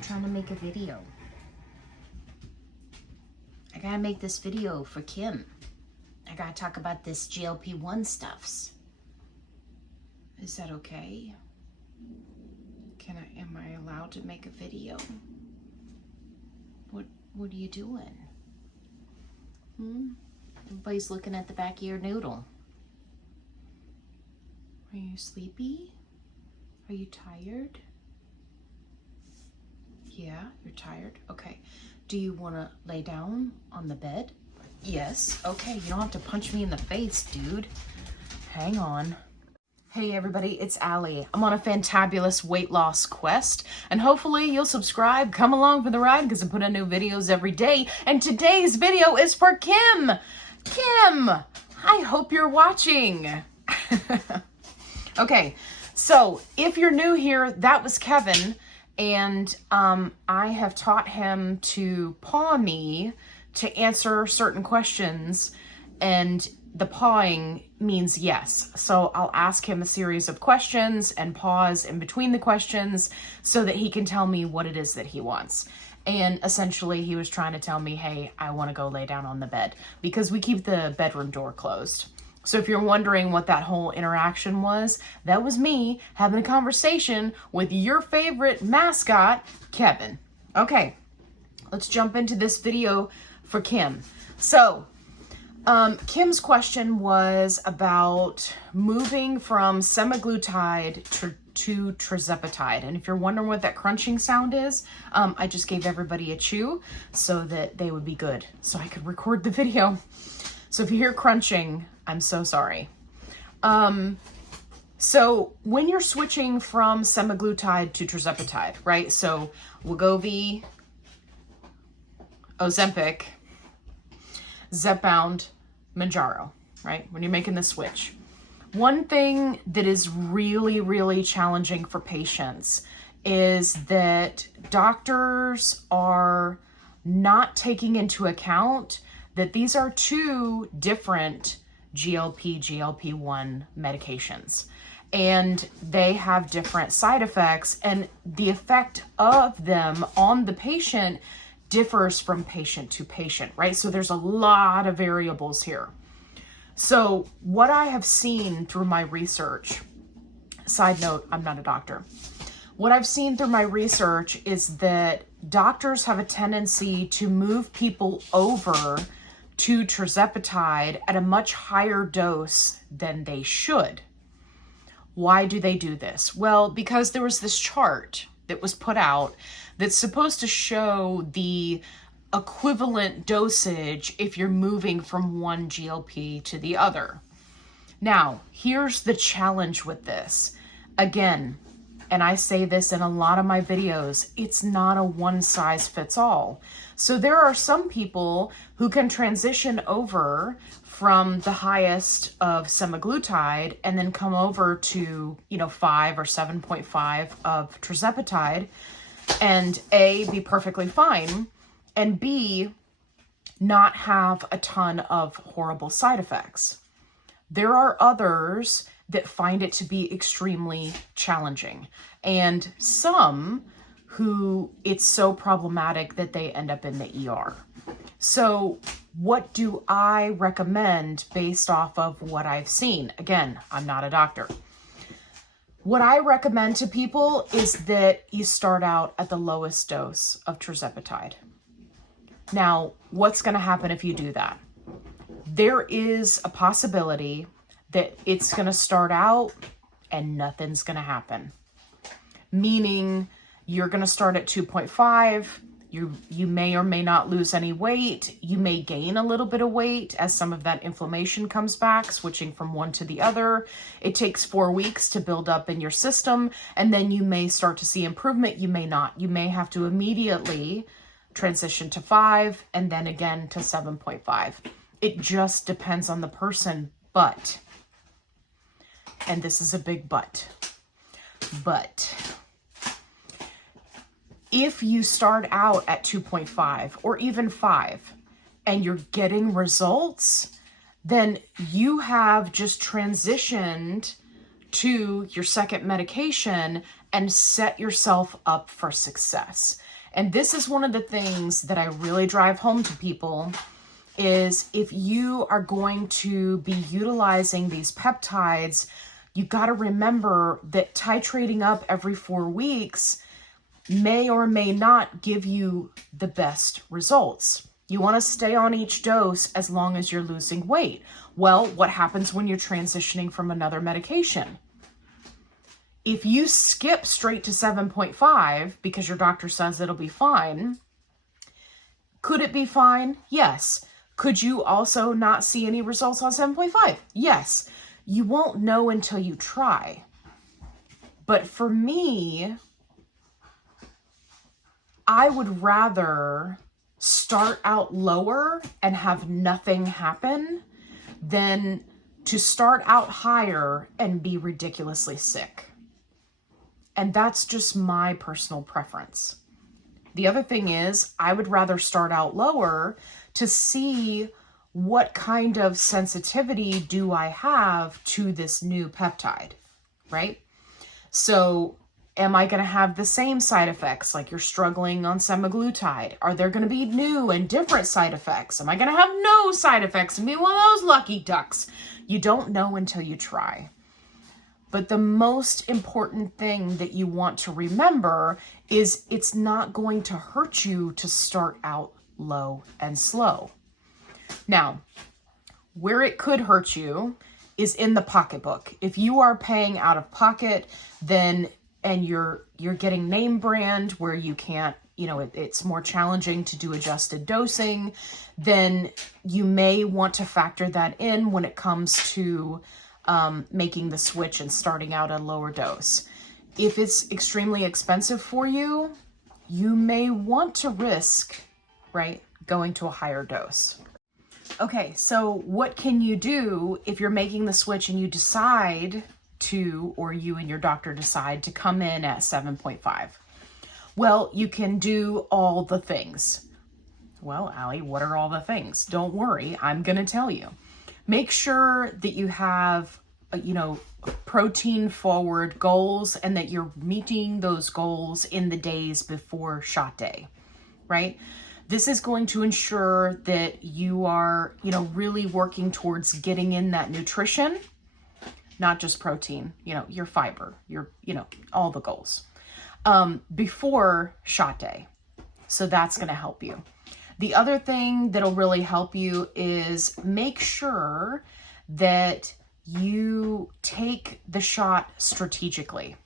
I'm trying to make a video. I gotta make this video for Kim. I gotta talk about this GLP-1 stuffs. Is that okay? Am I allowed to make a video? What are you doing? Everybody's looking at the back of your noodle. Are you sleepy? Are you tired? Yeah, you're tired? Okay. Do you want to lay down on the bed? Yes. Okay, you don't have to punch me in the face, dude. Hang on. Hey everybody, it's Allie. I'm on a fantabulous weight loss quest, and hopefully you'll subscribe, come along for the ride, because I put out new videos every day, and today's video is for Kim. Kim, I hope you're watching. Okay, so if you're new here, that was Kevin, and I have taught him to paw me to answer certain questions, and the pawing means yes. So I'll ask him a series of questions and pause in between the questions so that he can tell me what it is that he wants. And essentially he was trying to tell me, hey, I want to go lay down on the bed, because we keep the bedroom door closed. So if you're wondering what that whole interaction was, that was me having a conversation with your favorite mascot, Kevin. Okay, let's jump into this video for Kim. So Kim's question was about moving from Semaglutide to Tirzepatide. And if you're wondering what that crunching sound is, I just gave everybody a chew so that they would be good, so I could record the video. So if you hear crunching, I'm so sorry. So when you're switching from Semaglutide to Tirzepatide, right? So Wegovy, Ozempic, Zepbound, Mounjaro, right? When you're making the switch. One thing that is really, really challenging for patients is that doctors are not taking into account that these are two different GLP-1 medications. And they have different side effects, and the effect of them on the patient differs from patient to patient, right? So there's a lot of variables here. So what I have seen through my research, side note, I'm not a doctor. What I've seen through my research is that doctors have a tendency to move people over to Tirzepatide at a much higher dose than they should. Why do they do this? Well, because there was this chart that was put out that's supposed to show the equivalent dosage if you're moving from one GLP to the other. Now, here's the challenge with this. Again, and I say this in a lot of my videos, it's not a one size fits all. So there are some people who can transition over from the highest of Semaglutide and then come over to, 5 or 7.5 of Tirzepatide, and A, be perfectly fine, and B, not have a ton of horrible side effects. There are others that find it to be extremely challenging, and some who it's so problematic that they end up in the ER. So what do I recommend based off of what I've seen? Again, I'm not a doctor. What I recommend to people is that you start out at the lowest dose of Tirzepatide. Now, what's going to happen if you do that? There is a possibility that it's going to start out and nothing's going to happen. Meaning you're going to start at 2.5. You may or may not lose any weight. You may gain a little bit of weight as some of that inflammation comes back, switching from one to the other. It takes 4 weeks to build up in your system, and then you may start to see improvement. You may not. You may have to immediately transition to 5 and then again to 7.5. It just depends on the person, but, and this is a big but if you start out at 2.5 or even 5 and you're getting results, then you have just transitioned to your second medication and set yourself up for success. And this is one of the things that I really drive home to people is if you are going to be utilizing these peptides, you got to remember that titrating up every 4 weeks may or may not give you the best results. You want to stay on each dose as long as you're losing weight. Well, what happens when you're transitioning from another medication? If you skip straight to 7.5 because your doctor says it'll be fine, could it be fine? Yes. Could you also not see any results on 7.5? Yes. You won't know until you try. But for me, I would rather start out lower and have nothing happen than to start out higher and be ridiculously sick. And that's just my personal preference. The other thing is, I would rather start out lower to see what kind of sensitivity do I have to this new peptide, right? So am I going to have the same side effects like you're struggling on semaglutide? Are there going to be new and different side effects? Am I going to have no side effects and be one of those lucky ducks? You don't know until you try. But the most important thing that you want to remember is it's not going to hurt you to start out low and slow. Now, where it could hurt you is in the pocketbook. If you are paying out of pocket, then and you're getting name brand where you can't, it's more challenging to do adjusted dosing, then you may want to factor that in when it comes to making the switch and starting out at a lower dose. If it's extremely expensive for you, you may want to risk, right, going to a higher dose. Okay, so what can you do if you're making the switch and you decide to, or you and your doctor decide to come in at 7.5? Well, you can do all the things. Well, Allie, what are all the things? Don't worry, I'm going to tell you. Make sure that you have, protein forward goals and that you're meeting those goals in the days before shot day, right? This is going to ensure that you are, really working towards getting in that nutrition, not just protein, your fiber, your, all the goals, before shot day. So that's going to help you. The other thing that'll really help you is make sure that you take the shot strategically.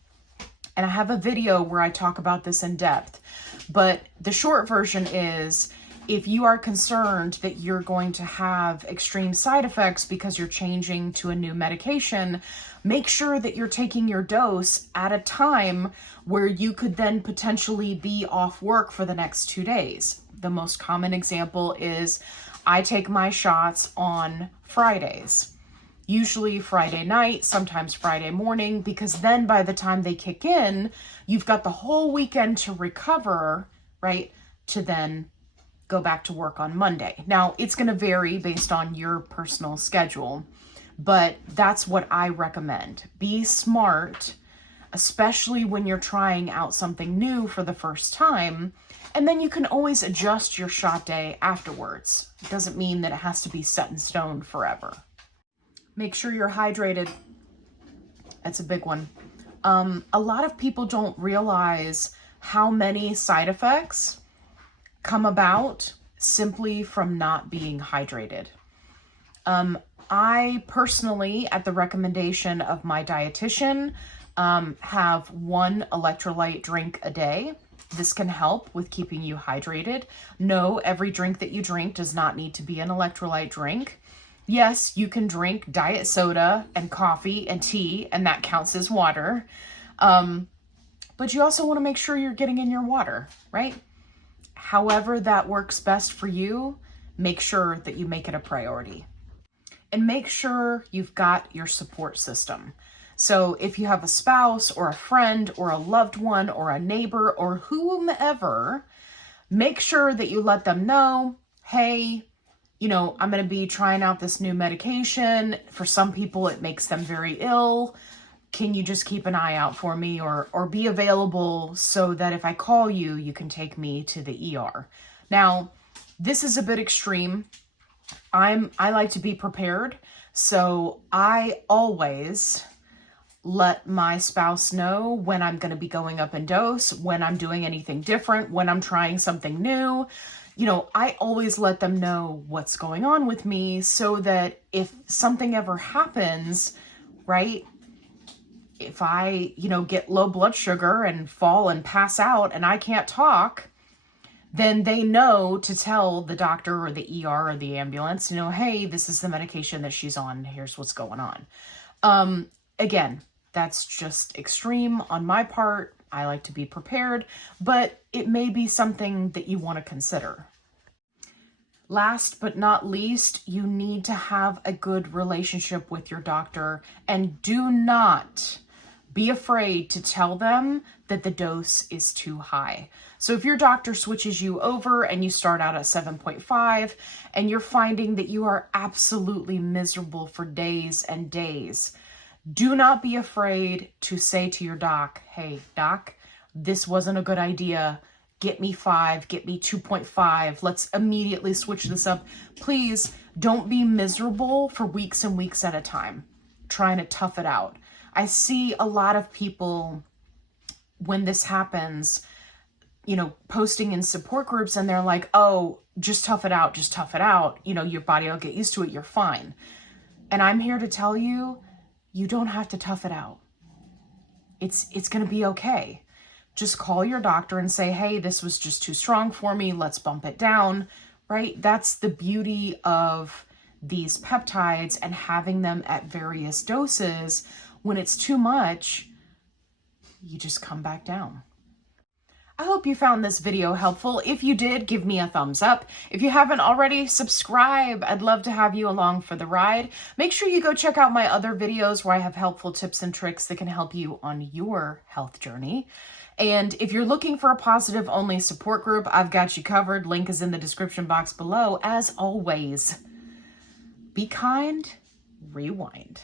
And I have a video where I talk about this in depth, but the short version is if you are concerned that you're going to have extreme side effects because you're changing to a new medication, make sure that you're taking your dose at a time where you could then potentially be off work for the next 2 days. The most common example is I take my shots on Fridays, usually Friday night, sometimes Friday morning, because then by the time they kick in, you've got the whole weekend to recover, right, to then go back to work on Monday. Now, it's going to vary based on your personal schedule, but that's what I recommend. Be smart, especially when you're trying out something new for the first time. And then you can always adjust your shot day afterwards. It doesn't mean that it has to be set in stone forever. Make sure you're hydrated. That's a big one. A lot of people don't realize how many side effects come about simply from not being hydrated. I personally, at the recommendation of my dietitian, have 1 electrolyte drink a day. This can help with keeping you hydrated. No, every drink that you drink does not need to be an electrolyte drink. Yes, you can drink diet soda and coffee and tea, and that counts as water. But you also want to make sure you're getting in your water, right? However that works best for you, make sure that you make it a priority. And make sure you've got your support system. So if you have a spouse or a friend or a loved one or a neighbor or whomever, make sure that you let them know, hey, I'm going to be trying out this new medication. For some people, it makes them very ill. can you just keep an eye out for me or be available so that if I call you, you can take me to the ER. Now, this is a bit extreme. I like to be prepared. So I always let my spouse know when I'm going to be going up in dose, when I'm doing anything different, when I'm trying something new. You know, I always let them know what's going on with me so that if something ever happens, right, if I, get low blood sugar and fall and pass out and I can't talk, then they know to tell the doctor or the ER or the ambulance, hey, this is the medication that she's on. Here's what's going on. Again, that's just extreme on my part. I like to be prepared, but it may be something that you want to consider. Last but not least, you need to have a good relationship with your doctor, and do not be afraid to tell them that the dose is too high. So if your doctor switches you over and you start out at 7.5 and you're finding that you are absolutely miserable for days and days, do not be afraid to say to your doc, hey, doc, this wasn't a good idea. Get me 5, get me 2.5. Let's immediately switch this up. Please don't be miserable for weeks and weeks at a time, trying to tough it out. I see a lot of people when this happens, posting in support groups and they're like, oh, just tough it out, just tough it out. Your body will get used to it. You're fine. And I'm here to tell you, you don't have to tough it out. It's going to be okay. Just call your doctor and say, hey, this was just too strong for me. Let's bump it down, right? That's the beauty of these peptides and having them at various doses. When it's too much, you just come back down. I hope you found this video helpful. If you did, give me a thumbs up. If you haven't already, subscribe. I'd love to have you along for the ride. Make sure you go check out my other videos where I have helpful tips and tricks that can help you on your health journey. And if you're looking for a positive-only support group, I've got you covered. Link is in the description box below. As always, be kind, rewind.